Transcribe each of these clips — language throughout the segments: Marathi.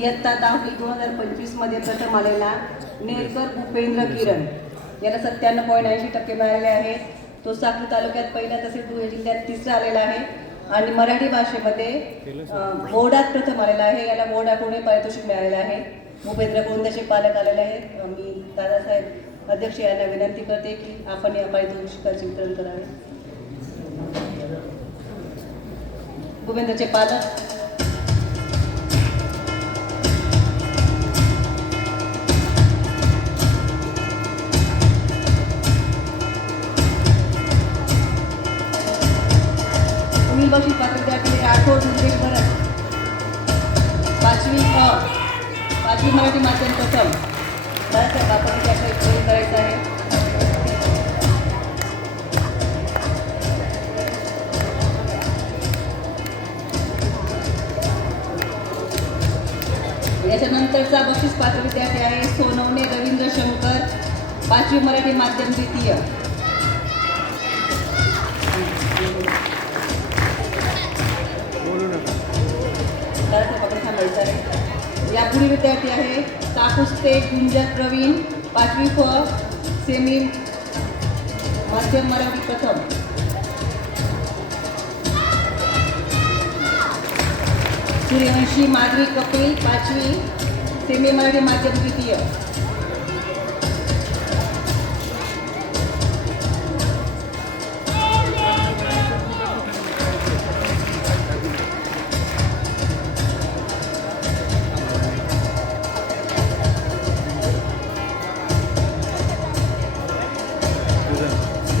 इयत्ता 10वी 2025 मध्ये प्रथम आलेला नेरकर भूपेंद्र किरण याला 97.80% मिळालेले आहेत. तो साक्री तालुक्यात पहिला तसेच धुळे जिल्ह्यात तिसरा आलेला आहे आणि मराठी भाषेमध्ये बोर्डात प्रथम आलेला आहे. याला बोर्डाकडून पारितोषिक मिळालेलं आहे. भूपेंद्र गोंदाचे पालक आलेले आहेत. मी दादासाहेब अध्यक्ष यांना विनंती करते की आपण या पारितोषिकाचे वितरण करावे. भूपेंद्रचे पालक बक्षीस पात्र विद्यार्थी राठोड रुद्रेश भरत 5वी मराठी माध्यम प्रथम. दादासाहेब आपण त्याचा वितरण करायचं आहे. याच्यानंतरचा बक्षीस पात्र विद्यार्थी आहे सोनवणे रवींद्र शंकर 5वी मराठी माध्यम द्वितीय. यापुढे विद्यार्थी आहे काकुस्ते गुंजन प्रवीण 5वी फ सेमी माध्यम मराठी प्रथम. सूर्यवंशी माधवी कपिल 5वी सेमी मराठी माध्यम द्वितीय.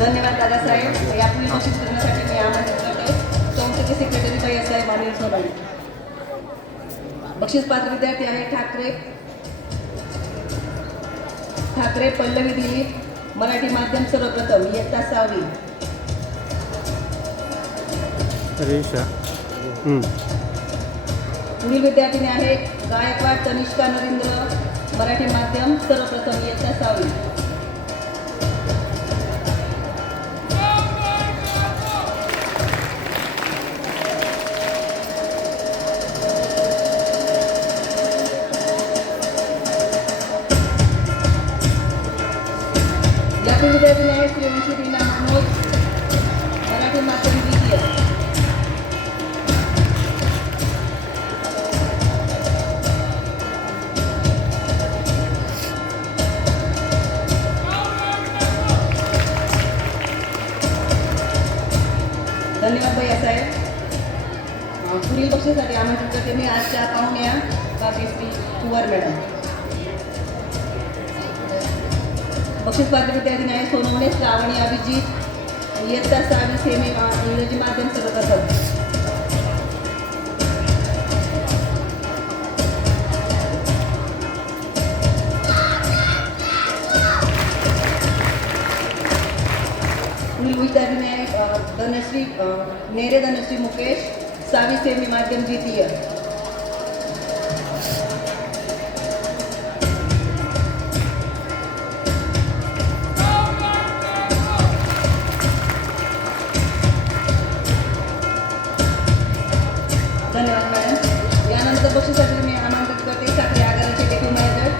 धन्यवाद दादासाहेब. यापुढे बक्षीस करण्यासाठी मी आमंत्रित करते संस्थेचे सेक्रेटरी भैयासाहेब अनिल सोनाली. बक्षीस पात्र विद्यार्थी आहे ठाकरे पल्लवी दिलीप मराठी माध्यम सर्वप्रथम इयत्ता 6वी. पुढील विद्यार्थिनी आहे गायकवाड तनिष्का नरेंद्र मराठी माध्यम सर्वप्रथम इयत्ता 6वी. विद्यार्थी आहे सूर्यवंशी रीना मनोज मराठी माध्यम द्वितीय. धन्यवाद भैयासाहेब. पुढील बक्षीसाठी आमंत्रित करते मी आजच्या पाहुण्या काव्यश्री कुवर मॅडम. बक्षीस पात्र विद्यार्थी आहे सोनवणे श्रावणी अभिजित इयत्ता 6वी सेमी इंग्रजी माध्यम सर्वप्रथम. पुढील विद्यार्थी आहे धनश्री मुकेश 6वी सेमी माध्यम द्वितीय. धन्यवाद मॅडम. यानंतर बक्षीसाठी मी आमंत्रित करते साखरी आगाराचे deputy manager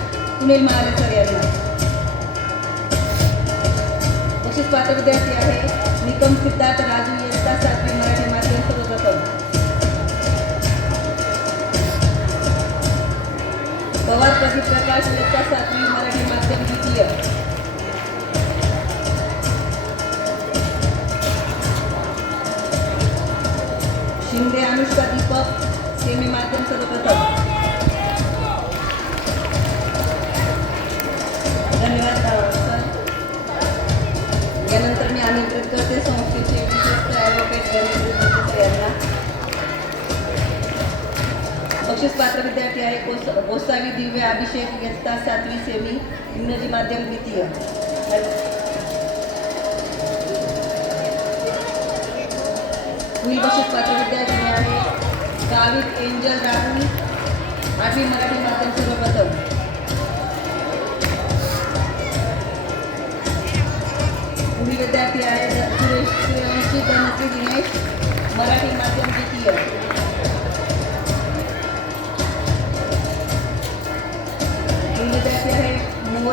Sunil Mahale sir यांना. बक्षीस पात्र विद्यार्थी आहे निकम सिद्धार्थ राजू इयत्ता 7वी मराठी माध्यम सर्वप्रथम. पवार प्रदीप प्रकाश इयत्ता 7वी मराठी माध्यम द्वितीय. शिंदे अनुष्का दीपक सेमी माध्यम सर्वप्रथम. धन्यवाद सर. यानंतर मी आमंत्रित करते संस्थेचे विशिष्ट ॲडव्होकेट गणेश यांना. बक्षीस पात्र विद्यार्थी आहे गोसावी दिव्य अभिषेक इयत्ता 7वी सेमी इंग्रजी माध्यम द्वितीय. पुढील बक्षीस पात्र विद्यार्थी आहे गावित एंजल राहुल 8वी मराठी माध्यम सर्वप्रथम. पुढील विद्यार्थी आहे सूर्यवंशी धनश्री दिनेश मराठी माध्यम द्वितीय.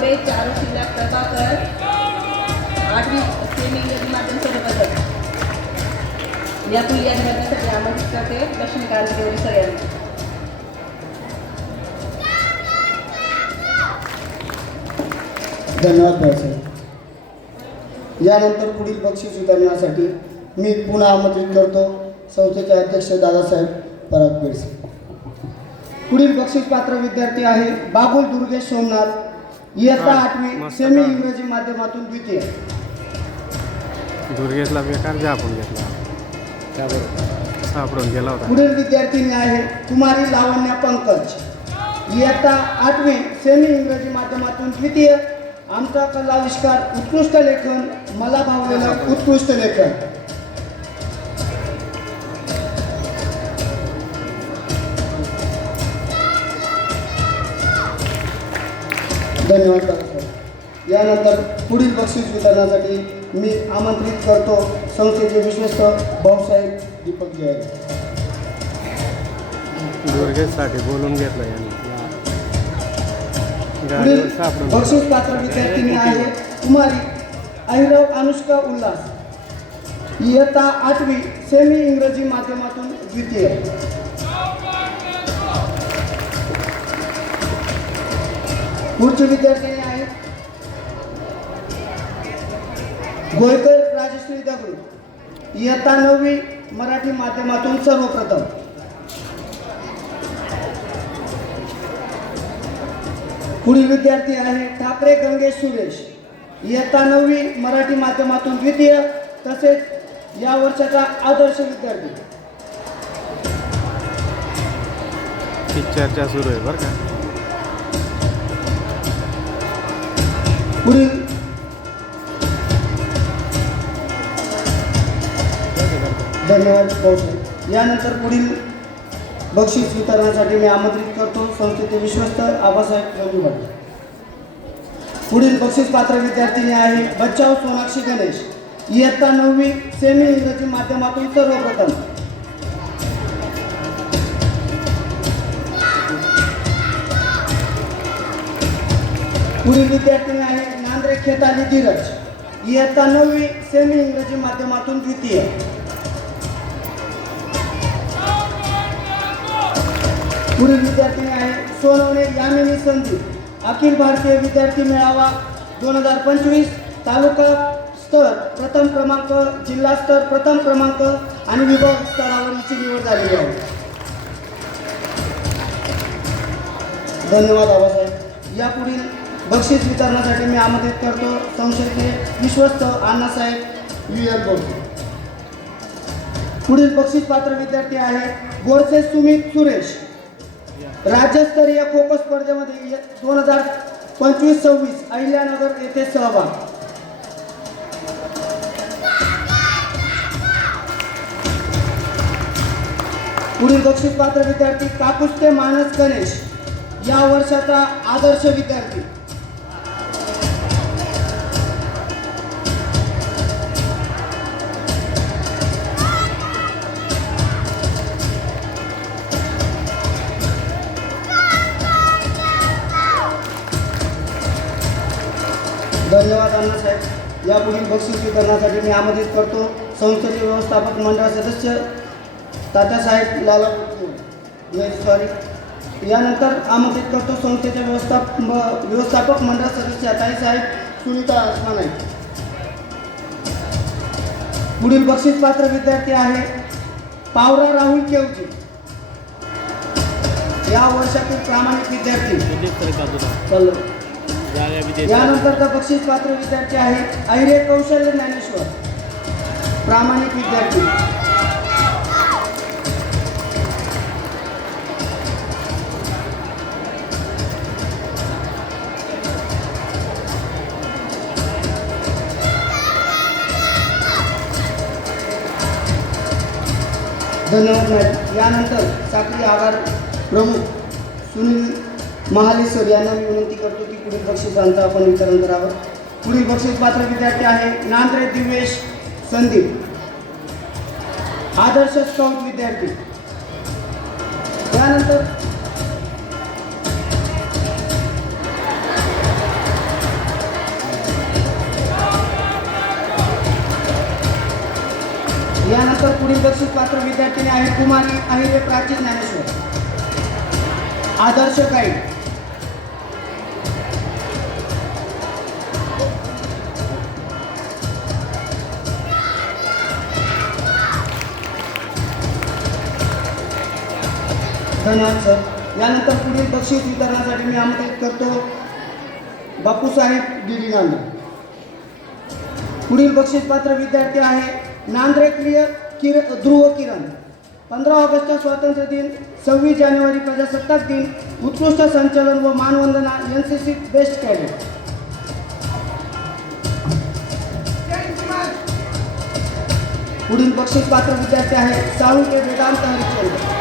सोनवणे चारुश जिल्हा प्रभाकर 8वी सेमी इंग्रजी माध्यम सर्वप्रथम यातून या निवडण्यासाठी आमंत्रित करते लक्ष्मीकांत देवरे सर यांना. धन्यवाद भाईसाहेब. यानंतर पुढील बक्षीस वितरणासाठी मी पुन्हा आमंत्रित करतो संस्थेचे अध्यक्ष दादासाहेब पराग बेडसे. पुढील बक्षीस पात्र विद्यार्थी आहे बाबुल दुर्गेश सोमनाथ इयत्ता 8वी सेमी इंग्रजी माध्यमातून द्वितीय. दुर्गेशला बेकार जा आपण घेतला सापडून गेला होता. पुढील विद्यार्थिनी आहे कुमारी लावण्या पंकज इयत्ता 8वी सेमी इंग्रजी माध्यमातून द्वितीय. आमचा कलाविष्कार उत्कृष्ट लेखन मला भावलेलं उत्कृष्ट लेखन. धन्यवाद दादासाहेब. यानंतर पुढील बक्षीस वितरणासाठी मी आमंत्रित करतो संस्थेचे विश्वस्त भाऊसाहेब दीपक जैन. दुर्गेशसाठी बोलून घेतलं यांनी. पुढील बक्षीस पात्र विद्यार्थिनी आहे कुमारी ऐरव अनुष्का उल्हास इयत्ता 8वी सेमी इंग्रजी माध्यमातून द्वितीय. पुढची विद्यार्थिनी आहे गोयकर राजश्री दगडू इयत्ता 9वी मराठी माध्यमातून सर्वप्रथम. पुढील विद्यार्थी आहे ठाकरे गंगेश सुरेश इयत्ता 9वी मराठी माध्यमातून द्वितीय तसेच या वर्षाचा आदर्श विद्यार्थी. ही चर्चा सुरू आहे बरं का. पुढील धन्यवाद भाऊसाहेब. यानंतर पुढील बक्षीस वितरणासाठी मी आमंत्रित करतो संस्थेचे विश्वस्त आबासाहेब रंजू भट. पुढील बक्षीस पात्र विद्यार्थिनी आहे बच्चाव सोनाक्षी गणेश इयत्ता 9वी सेमी इंग्रजी माध्यमातून सर्वप्रथम. पुढील विद्यार्थिनी आहे नांद्रे खेताली धीरज इयत्ता 9वी सेमी इंग्रजी माध्यमातून द्वितीय. पुढील विद्यार्थिनी आहे सोनवणे यामिनी संदीप अखिल भारतीय विद्यार्थी मेळावा 2025 तालुका स्तर प्रथम क्रमांक जिल्हा स्तर प्रथम क्रमांक आणि विभाग स्तरावर हिची निवड झालेली आहे. धन्यवाद आबासाहेब. यापुढील बक्षीस वितरणासाठी मी आमंत्रित करतो संस्थेचे विश्वस्त अण्णासाहेब VL बोरसे. पुढील बक्षीस पात्र विद्यार्थी आहे बोरसे सुमित सुरेश राज्यस्तरीय खो खो स्पर्धेमध्ये 2025-26 अहिल्यानगर येथे सहभाग. पुढील बक्षीस पात्र विद्यार्थी काकुस्ते मानस गणेश या वर्षाचा आदर्श विद्यार्थी. धन्यवाद अण्णासाहेब. यापुढील बक्षीस वितरणासाठी मी आमंत्रित करतो संस्थेचे व्यवस्थापक मंडळ सदस्य तात्यासाहेब लाला सॉरी. यानंतर आमंत्रित करतो संस्थेचे व्यवस्थापक मंडळ सदस्य ताईसाहेब सुनीता अस्मानाई. पुढील बक्षीस पात्र विद्यार्थी आहे पावरा राहुल केवजी या वर्षातील प्रामाणिक विद्यार्थी. यानंतरचा बक्षीस पात्र विद्यार्थी आहे ऐरे कौशल्य ज्ञानेश्वर प्रामाणिक विद्यार्थी. धन्यवाद मॅडम. यानंतर साखरी आगार प्रमुख सुनील महाले सर यांना मी विनंती करतो की पुढील बक्षिसांचं आपण वितरण करावं. पुढील बक्षीस पात्र विद्यार्थी आहे नांद्रे दिवेश संदीप आदर्श स्काउट विद्यार्थी. त्यानंतर यानंतर पुढील बक्षीस पात्र विद्यार्थिनी आहे कुमारी अहिरे प्राची ज्ञानेश्वर, आदर्श गाईड. धन्यवाद सर. यानंतर पुढील बक्षीस वितरणासाठी मी आमंत्रित करतो बापूसाहेब गिरी नांदे. पुढील बक्षीस पात्र विद्यार्थी आहे नांद्रेकरीय ध्रुव किरण. 15 ऑगस्ट स्वातंत्र्य दिन, 26 जानेवारी प्रजासत्ताक दिन, उत्कृष्ट संचलन व मानवंदना, NCC बेस्ट कॅडेट. पुढील बक्षीस पात्र विद्यार्थी आहे साळुंके वेदांत हरिश्चंद्र.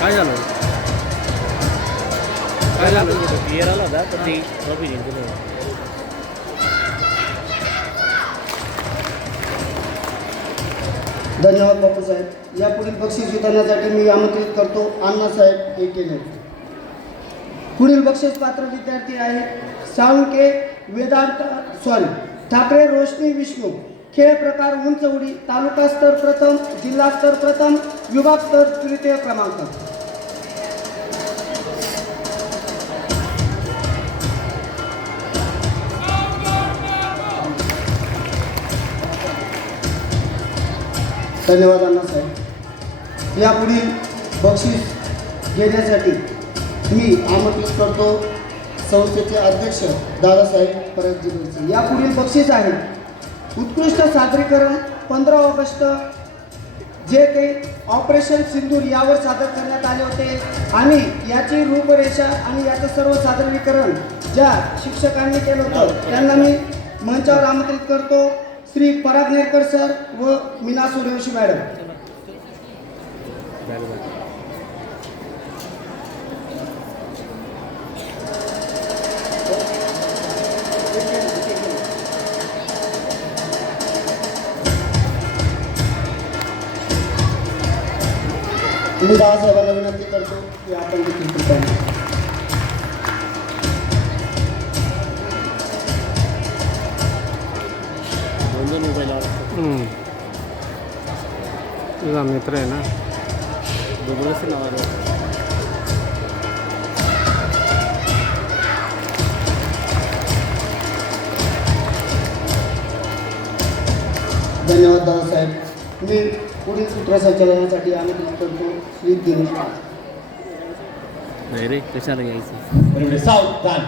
काय झालं काय झालं क्लिअर आला होता तर ते ट्रॉफी जिंकून धन्यवाद बापूसाहेब. या पुढील बक्षीस वितरणासाठी मी आमंत्रित करतो अण्णासाहेब एकेने. पुढील बक्षीस पात्र विद्यार्थी आहे साळुंके ठाकरे रोशनी विष्णू. खेळ प्रकार उंच उडी, तालुका स्तर प्रथम, जिल्हा स्तर प्रथम, विभाग स्तर तृतीय क्रमांक. धन्यवाद अण्णासाहेब. यापुढील बक्षीस घेण्यासाठी मी आमंत्रित करतो संस्थेचे अध्यक्ष दादासाहेब परतजीवरचे. यापुढील बक्षीस आहे उत्कृष्ट सादरीकरण 15 ऑगस्ट जे काही ऑपरेशन सिंदूर यावर सादर करण्यात आले होते आणि याची रूपरेषा आणि याचं सर्व सादरीकरण ज्या शिक्षकांनी केलं होतं त्यांना मी मंचावर आमंत्रित करतो. श्री पराग नेरकर सर व मीना सूर्यवंशी मॅडम. मी दादासाहेबांना विनंती करतो की आपण देखील कृपया दोन मोबाईल तुझा मित्र आहे ना दोघंच नाव धन्यवाद दादासाहेब. मी पुढील सूत्रसंचालनासाठी आमंत्रित करतो श्री दिनेश. नाही रे कशाला यायचं सावधान.